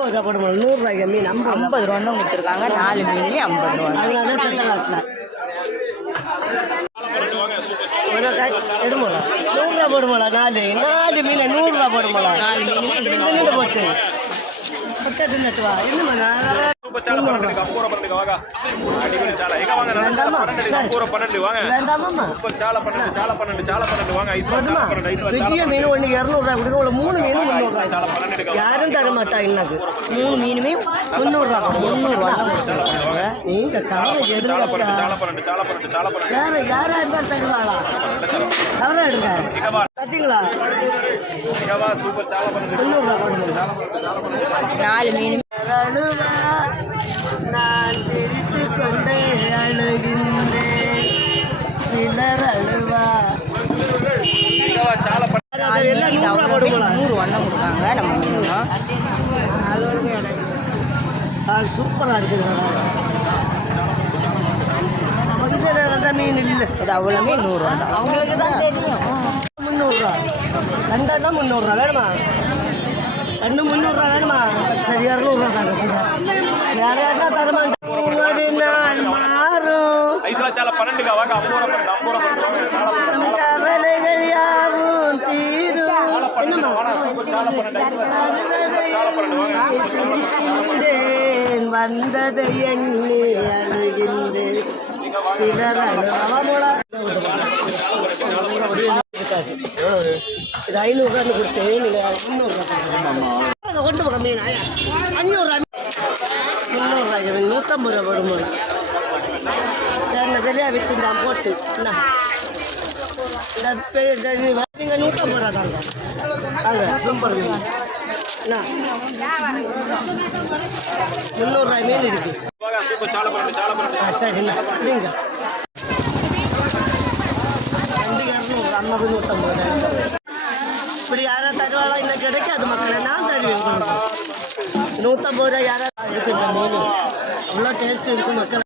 50 ரூபா போட முடியும். 100 ரூபாய்க்கு மீன் 50 ரூபா தான் கொடுத்துருக்காங்க. 4 மீனுமே 50 ரூபா. அதனால சத்தலாட்டில் எடுமோல 100 ரூபா போடுமோல. 4 மீன் 100 ரூபா போடுமோல. 4 மீன் போட்டு பக்கத்து நட்டுவா இன்னும் மீன் ஒன்று 200 கொடுக்க ஒரு 3 மீன் 300 யாரும் தர மாட்டா. இன்னக்கு 3 மீனுமே 300 நீங்க கவரை எடுங்க. யாரா இருந்தா தருவாளா? கவரை எடுங்க. பார்த்தீங்களா 300 போடுங்க. 4 மீன் நான் சிரித்து கொண்டே அழுகின்றேன். சிலர் அழுவா எல்லாம் 100 ரூபா போடுங்களா? 100 வண்ணம் கொடுக்காங்க. நம்ம மீனும் சூப்பராக இருக்குது. மீன் இல்லை அது அவ்வளோமே 100 ரூபா தான். அவங்களுக்கு தான் தெரியும். 300 ரூபா. 2 300 ரூபா வேணுமா? 2 300 ரூபா வேணுமா? சரி 200 ரூபா தாங்க. வேற யாருன்னா தரமாட்டேன். ஒரு நாள் மாறும் நம் கவலைகள் யாவும் தீரும். வந்ததை எண்ணி அழுகின்றேன். சிலர் அழுவாமோட இது 500 ரூபான்னு கொடுத்தேன். நீங்கள் 300 ரூபா கொண்டு போக மீன் 500 ரூபா 300 ரூபாய்க்கு 150 ரூபா போடும்போது வெளியாக விற்றுண்டான் போட்டு நீங்கள் 150 ரூபா தாங்க. அங்கே சூப்பர் மீன் 300 ரூபாய் மீன் இருக்கு. சரிண்ணா அப்படிங்க 200 அம்மாவுக்கு 150 ரூபாய். இப்படி யாராவது தருவாளா? இன்னும் கிடைக்காது மக்களை. நான் தருவேன் உங்களுக்கு 150 ரூபாய். யாராவது இருக்கு இந்த மீன் அவ்வளோ டேஸ்ட் இருக்கும் மக்கள்.